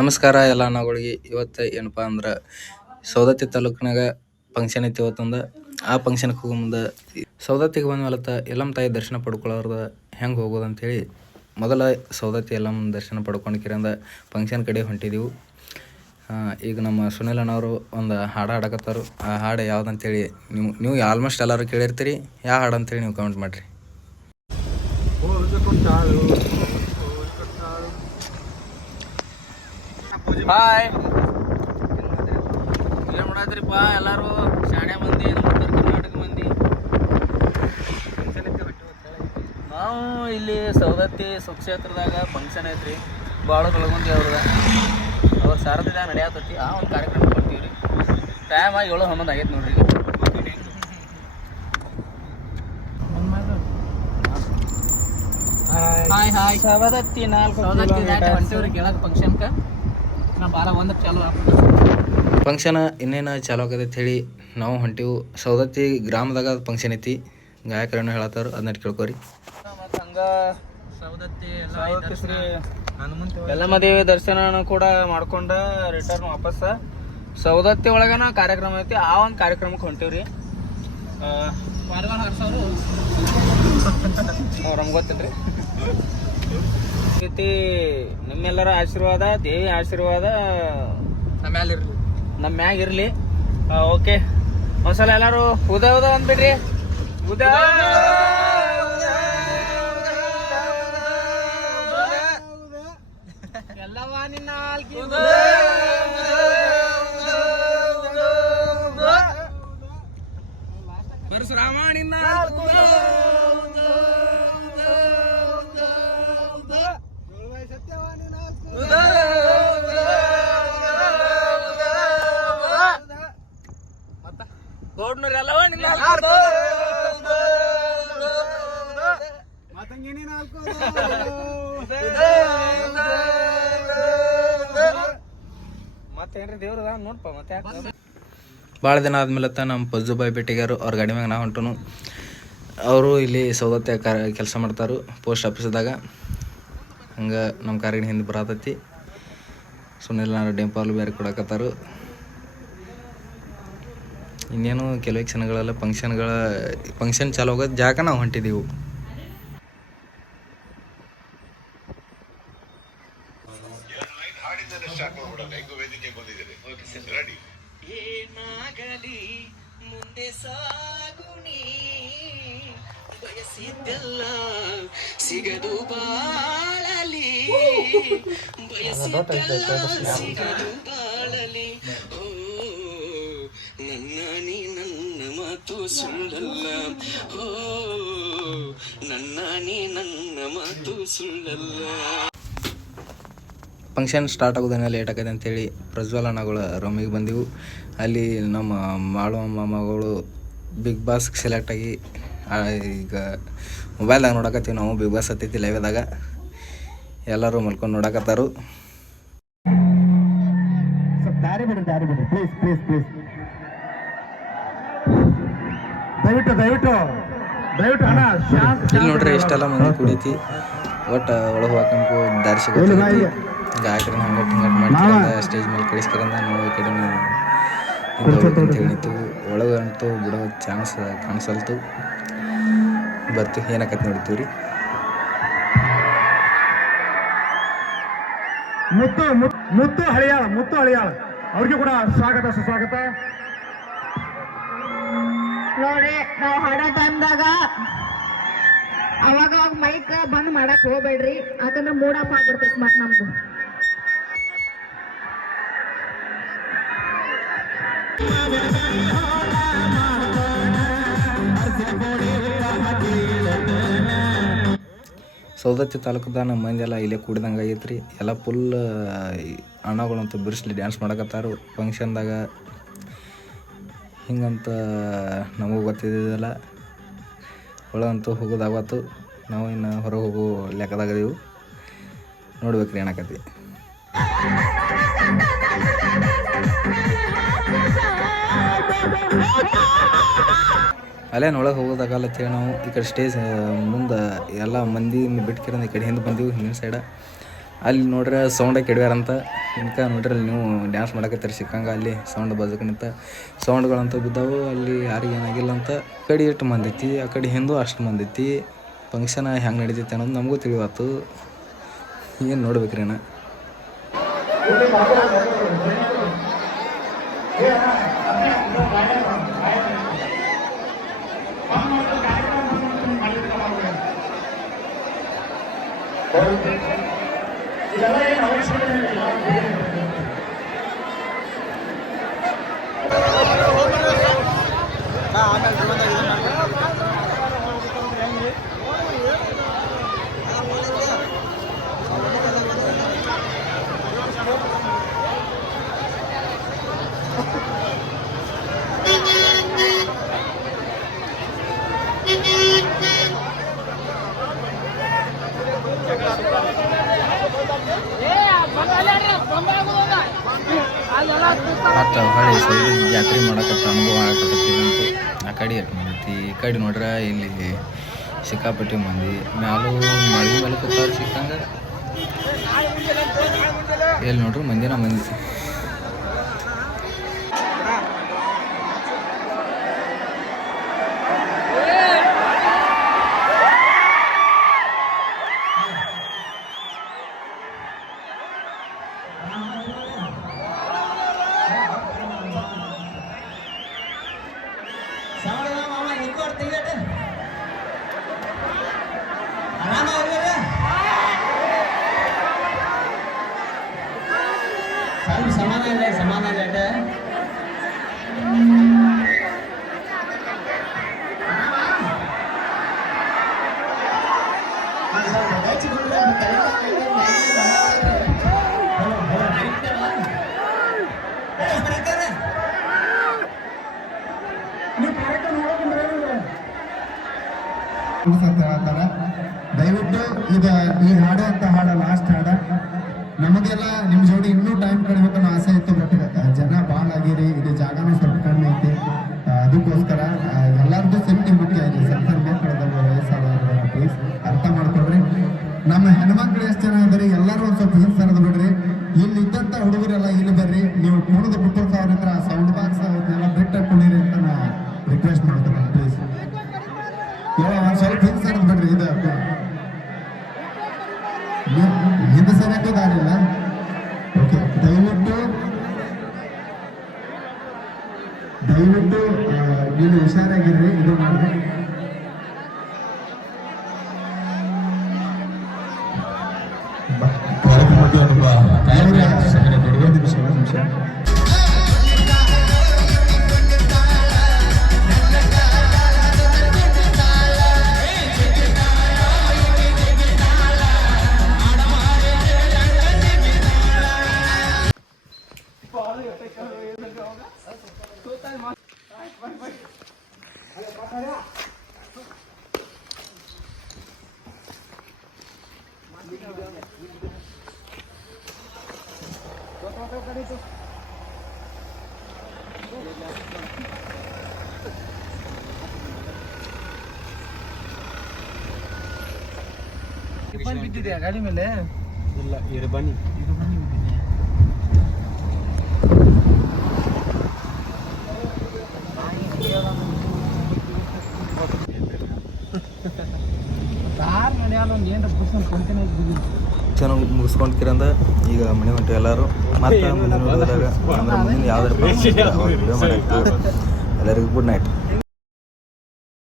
ನಮಸ್ಕಾರ ಎಲ್ಲ ನಾವುಗಳಿಗೆ. ಇವತ್ತು ಏನಪ್ಪ ಅಂದ್ರೆ ಸೌದತ್ತಿ ತಾಲೂಕಿನಾಗ ಫಂಕ್ಷನ್ ಐತಿ ಇವತ್ತೊಂದು. ಆ ಫಂಕ್ಷನ್ಗೆ ಹೋಗೋ ಮುಂದೆ ಸೌದತ್ತಿಗೆ ಬಂದ ಮೇಲತ್ತ ಎಲ್ಲಮ್ಮ ತಾಯಿ ದರ್ಶನ ಪಡ್ಕೊಳ್ಳೋರ್ದ ಹೆಂಗೆ ಹೋಗೋದು ಅಂಥೇಳಿ ಮೊದಲ ಸೌದತ್ತಿ ಎಲ್ಲಮ್ಮ ದರ್ಶನ ಪಡ್ಕೊಂಡು ಕಿರಿಂದ ಫಂಕ್ಷನ್ ಕಡೆ ಹೊಂಟಿದ್ದೀವಿ. ಈಗ ನಮ್ಮ ಸುನಿಲ್ ಅಣ್ಣವರು ಒಂದು ಹಾಡು ಹಾಡಕತ್ತಾರು. ಆ ಹಾಡು ಯಾವುದಂತೇಳಿ ನೀವು ಆಲ್ಮೋಸ್ಟ್ ಎಲ್ಲರೂ ಕೇಳಿರ್ತೀರಿ. ಯಾವ ಹಾಡು ಅಂತೇಳಿ ನೀವು ಕಮೆಂಟ್ ಮಾಡಿರಿ. ಹಾಯ್, ಏನು ಮಾಡಾದ್ರಿಪ್ಪ ಎಲ್ಲರೂ? ಶಾಣೆ ಮಂದಿ, ನಮ್ಮ ಉತ್ತರ ಕರ್ನಾಟಕ ಮಂದಿ. ನಾವು ಇಲ್ಲಿ ಸೌದತ್ತಿ ಸುಕ್ಷೇತ್ರದಾಗ ಫಂಕ್ಷನ್ ಐತ್ರಿ. ಭಾಳ ಕಳ್ಕೊಂಡಿ ಅವ್ರ ಸಾರಥ್ಯದಾಗ ನಡೆಯತೈತಿ. ಆ ಒಂದು ಕಾರ್ಯಕ್ರಮ ಕೊಡ್ತೀವಿ ರೀ. ಟೈಮ್ 7:11 ಆಗೈತೆ ನೋಡ್ರಿ. ಹಾಯ್ ಸೌದತ್ತಿ 4 ಹೊಂಟಿವ್ರಿ ಕೇಳಕ್ಕೆ ಫಂಕ್ಷನ್ಗೆ. ಫಂಕ್ಷನ್ ಇನ್ನೇನು ಚಾಲು ಆಗತ್ತೆ ಹೇಳಿ ನಾವು ಹೊಂಟಿವು. ಸೌದತ್ತಿ ಗ್ರಾಮದಾಗ ಫಂಕ್ಷನ್ ಐತಿ. ಗಾಯಕರನ್ನು ಹೇಳತ್ತಾರು, ಅದನ್ನ ಕೇಳ್ಕೊರಿ. ಮತ್ತು ಹಂಗೆ ಸೌದತ್ತಿ ಎಲ್ಲಮ್ಮ ದೇವಿ ದರ್ಶನ ಕೂಡ ಮಾಡ್ಕೊಂಡ ರಿಟರ್ನ್ ವಾಪಸ್ ಸೌದತ್ತಿ ಒಳಗನ ಕಾರ್ಯಕ್ರಮ ಐತಿ. ಆ ಒಂದು ಕಾರ್ಯಕ್ರಮಕ್ಕೆ ಹೊಂಟಿವ್ರಿ. ನಮ್ಗೆ ಗೊತ್ತಿಲ್ರಿ. ನಿಮ್ಮೆಲ್ಲರ ಆಶೀರ್ವಾದ, ದೇವಿ ಆಶೀರ್ವಾದ ನಮ್ಮ ಮ್ಯಾಗ ಇರ್ಲಿ. ಓಕೆ, ಒಂದ್ಸಲ ಎಲ್ಲಾರು ಉದ ಅಂದ್ಬಿಡ್ರಿ. ಉದ ಎಲ್ಲವ ನಿನ್ನ ಪರಶುರಾಮ ನಿನ್ನ ಗೌಡ್ನರೆಲ್ಲವ ನಿನ್ನ ಮತ್ತೇನ್ರಿ ದೇವ್ರದ ನೋಡ್ಪ. ಮತ್ತೆ ಭಾಳ ದಿನ ಆದ್ಮೇಲೆ ನಮ್ಮ ಪಜ್ಜುಬಾಯಿ ಭೇಟಿಗಾರು. ಅವ್ರ ಗಾಡಿ ಮ್ಯಾಗ ನಾವು ಹೊಂಟನು. ಅವರು ಇಲ್ಲಿ ಸೌದತ್ತಿ ಕೆಲಸ ಮಾಡ್ತಾರು ಪೋಸ್ಟ್ ಆಫೀಸ್ದಾಗ. ಹಂಗೆ ನಮ್ಮ ಕಾರಿನ ಹಿಂದೆ ಬರತೈತಿ. ಸುನಿಲ್ ನಾನು ಡೆಂಪಾಲು ಬೇರೆ ಕೊಡಕತ್ತಾರು. ಇನ್ನೇನು ಕೆಲವೇ ಕ್ಷಣಗಳೆಲ್ಲ ಫಂಕ್ಷನ್ ಚಾಲು ಹೋಗೋದು ಜಾಗ ನಾವು ಹೊಂಟಿದ್ದೀವಿ. ಮುಂದೆ ಸಾಗುನಿ ಬಯಸಿದ್ದೆಲ್ಲ ಸಿಗದು ಬಾಳಲಿ, ಬಯಸಿದ್ದೆಲ್ಲ ಸಿಗದು ಬಾಳಲಿ. ಓ ನನ್ನ ನೀ ನನ್ನ ಮಾತು ಸುಳ್ಳಲ್ಲ, ಓ ನನ್ನ ನೀ ನನ್ನ ಮಾತು ಸುಳ್ಳಲ್ಲ. ಫಂಕ್ಷನ್ ಸ್ಟಾರ್ಟ್ ಆಗೋದನ್ನ ಲೇಟ್ ಆಗೈತೆ ಅಂತೇಳಿ ಪ್ರಜ್ವಲ್ ಅಣ್ಣಗಳು ರೂಮಿಗೆ ಬಂದೆವು. ಅಲ್ಲಿ ನಮ್ಮ ಮಾಳುವ ಮಾಮಗಳು ಬಿಗ್ ಬಾಸ್ಗೆ ಸೆಲೆಕ್ಟ್ ಆಗಿ ಈಗ ಮೊಬೈಲ್ದಾಗ ನೋಡಕತ್ತೀವಿ ನಾವು. ಬಿಗ್ ಬಾಸ್ ಹತ್ತೈತಿ ಲೈವ್ದಾಗ. ಎಲ್ಲರೂ ಮಲ್ಕೊಂಡು ನೋಡಕತ್ತಾರು. ಇಲ್ಲಿ ನೋಡ್ರಿ ಇಷ್ಟೆಲ್ಲ ಮಂದಿ ಕುಡೀತಿ. ಒಟ್ಟು ಒಳಗೆ ಹೋಗಂಕು ದಾರಿ ಸಿಗುತ್ತೆ. ಗಾಯಕರನ್ನ ಹಂಗಟ್ಟು ಮಾಡಿ ಸ್ಟೇಜ್ ಮೇಲೆ ಕಳಿಸ್ಕರಿಂದ ನಾವು ಈ ಕಡೆ ಅಂತ ಹೇಳಿತ್ತು. ಒಳಗಂತೂ ಬಿಡೋ ಚಾನ್ಸ್ ಕಾಣಿಸಲ್ತು. ಬರ್ತೀವಿ, ಏನಾಕತ್ ನೋಡ್ತೀವಿ ರೀ. ಮುತ್ತು ಹಳಿಯಾಳ ಅವ್ರಿಗೆ ಕೂಡ ಸ್ವಾಗತ ಸುಸ್ವಾಗತ. ನೋಡ್ರಿ, ನಾವು ಹಾಡೋ ಟೈಮ್ದಾಗ ಅವಾಗ ಮೈಕ್ ಬಂದ್ ಮಾಡಕ್ ಹೋಗ್ಬೇಡ್ರಿ, ಯಾಕಂದ್ರೆ ಮೂಡಪ್ ಆಗ್ಬಿಡ್ತೈತಿ ಮತ್ ನಮ್ದು. ಸೌದತ್ತಿ ತಾಲೂಕದ ನಮ್ಮ ಮಂದಿ ಎಲ್ಲ ಇಲ್ಲೇ ಕೂಡಿದಂಗೆ ಆಗೈತ್ರಿ. ಎಲ್ಲ ಫುಲ್ ಅಣ್ಣಗಳಂತೂ ಬಿರ್ಸ್ಲಿ ಡ್ಯಾನ್ಸ್ ಮಾಡಕತ್ತಾರು ಫಂಕ್ಷನ್ದಾಗ. ಹಿಂಗಂತ ನಮಗೂ ಗೊತ್ತಿದ್ದಿಲ್ಲ. ಒಳಗಂತೂ ಹೋಗೋದಾಗತ್ತು. ನಾವು ಇನ್ನು ಹೊರಗೆ ಹೋಗೋ ಲೆಕ್ಕದಾಗದೀವು. ನೋಡ್ಬೇಕ್ರಿ ಏನಾಕತಿ. ಅಲ್ಲೇನು ಒಳಗೆ ಹೋಗೋದಾಗಲ್ಲತ್ತೇಳಿ ನಾವು ಈ ಕಡೆ ಸ್ಟೇಜ್ ಮುಂದೆ ಎಲ್ಲ ಮಂದಿ ಬಿಟ್ಕಿರಂದು ಈ ಕಡೆ ಹಿಂದೆ ಬಂದೀವಿ, ಹಿಂದಿನ ಸೈಡ. ಅಲ್ಲಿ ನೋಡ್ರೆ ಸೌಂಡ ಕೆಡವ್ಯಾರಂತ ಇನ್ಕ ನೋಡ್ರಿ ಅಲ್ಲಿ ನೀವು ಡ್ಯಾನ್ಸ್ ಮಾಡಕತ್ತೀರಿ ಸಿಕ್ಕಂಗೆ ಅಲ್ಲಿ ಸೌಂಡ್ ಬಜಕನಿಂತ ಸೌಂಡ್ಗಳಂತ ಬಿದ್ದಾವು ಅಲ್ಲಿ ಯಾರಿಗೆ ಏನಾಗಿಲ್ಲ ಅಂತ ಕಡೆ ಎಷ್ಟು ಮಂದಿ ಐತಿ ಆ ಕಡೆ ಹಿಂದೂ ಅಷ್ಟು ಮಂದಿ ಐತಿ ಫಂಕ್ಷನ್ ಹೆಂಗೆ ನಡೀತೈತೆ ಅನ್ನೋದು ನಮಗೂ ತಿಳಿವಾತು ಏನು ನೋಡ್ಬೇಕ್ರಿ ನಾ ಮತ್ತು ಹೊಳ್ಳಿ ಸೈಡ್ ಜಾತ್ರೆ ಮಾಡಕತ್ತ ಅನುಭವ ಆಗಕತ್ತೀವಂತು ಆ ಕಡೆ ಎಷ್ಟು ಮಂದಿ ಈ ಕಡೆ ನೋಡ್ರೆ ಇಲ್ಲಿ ಸಿಕ್ಕಾಪಟ್ಟಿ ಮಂದಿ ಮ್ಯಾಲೂ ಮಳೆ ಮೇಲೆ ಕೂತಾರ ಸಿಕ್ಕಂಗೆ ಎಲ್ಲಿ ನೋಡ್ರಿ ಮಂದಿನ ಮಂದಿ ಹೇಳ್ತಾರೆ. ದಯವಿಟ್ಟು ಈ ಹಾಡು ಅಂತ ಹಾಡ ಲಾಸ್ಟ್ ಹಾಡ. ನಮಗೆಲ್ಲ ನಿಮ್ಮ ಜೋಡಿ ಇನ್ನೂ ಟೈಮ್ ಕಳಿಬೇಕನ್ನೋ ಆಸೆ ಇತ್ತು, ಬಟ್ ಜನ ಭಾಳ ಆಗಿರಿ, ಇದು ಜಾಗನೂ ಸ್ವಲ್ಪ ಕಡಿಮೆ ಐತಿ. ಅದಕ್ಕೋಸ್ಕರ ಎಲ್ಲರಿಗೂ ಸೇಫ್ಟಿ ಮುಖ್ಯ ಇದೆ. ಸಣ್ಣ ಮಕ್ಕಳದಲ್ಲ, ವಯಸ್ಸಾದವ್ರಲ್ಲ, ಪ್ಲೀಸ್ ಅರ್ಥ ಮಾಡ್ಕೊಡ್ರಿ. ನಮ್ಮ ಹೆಣ್ಮಕ್ಳು ಎಷ್ಟು ಜನ ಇದ್ರಿ ಎಲ್ಲರೂ ಒಂದು ಸ್ವಲ್ಪ ಹಿಂದೆ ಸರದು ಬಿಡ್ರಿ. ಇಲ್ಲಿ ಇದ್ದಂಥ ಹುಡುಗರೆಲ್ಲ ಇಲ್ಲಿ ಬರ್ರಿ. ನೀವು ಕುಣಿದು ಬಿಟ್ಟು ಸಾವಿರ ಸೌಂಡ್ ಬಾಕ್ಸ್ ಅವನ್ನೆಲ್ಲ ಬಿಟ್ಟು ಕುಣೀರಿ ಅಂತ ನಾ ರಿಕ್ವೆಸ್ಟ್ ಮಾಡ್ತೀನಿ ಪ್ಲೀಸ್. ಒಂದು ಸ್ವಲ್ಪ ಹಿಂದೆ ಸರದು ಬಿಡ್ರಿ. ಇದು ಹಿಂದೆ ಸರಿಯಾಗಿ ದಾರಿಲ್ಲ. ಓಕೆ, ದಯವಿಟ್ಟು ನೀವು ಹುಷಾರಾಗಿರ್ರಿ. ಇದು ಮಾಡಿ ನಿಮಿಷ ಬಿದ್ದಿದೆ ಗಾಡಿ ಮೇಲೆ. ಇಲ್ಲ, ಇದು ಬನ್ನಿ. ಚೆನ್ನಾಗಿ ಮುಗಿಸ್ಕೊಂಡ್ಕಿರಂದ ಈಗ ಮನೆ ಹೊಂಟು ಎಲ್ಲರೂ. ಮತ್ತೆ ಮುಂದಿನ ವಿಡಿಯೋದಾಗ ಅಂದ್ರೆ ಮುಂದಿನ ಯಾವ್ದಾರು ವಿಡಿಯೋ ಮಾಡಾಕ್ತೀವಿ. ಎಲ್ಲರಿಗೂ ಗುಡ್ ನೈಟ್.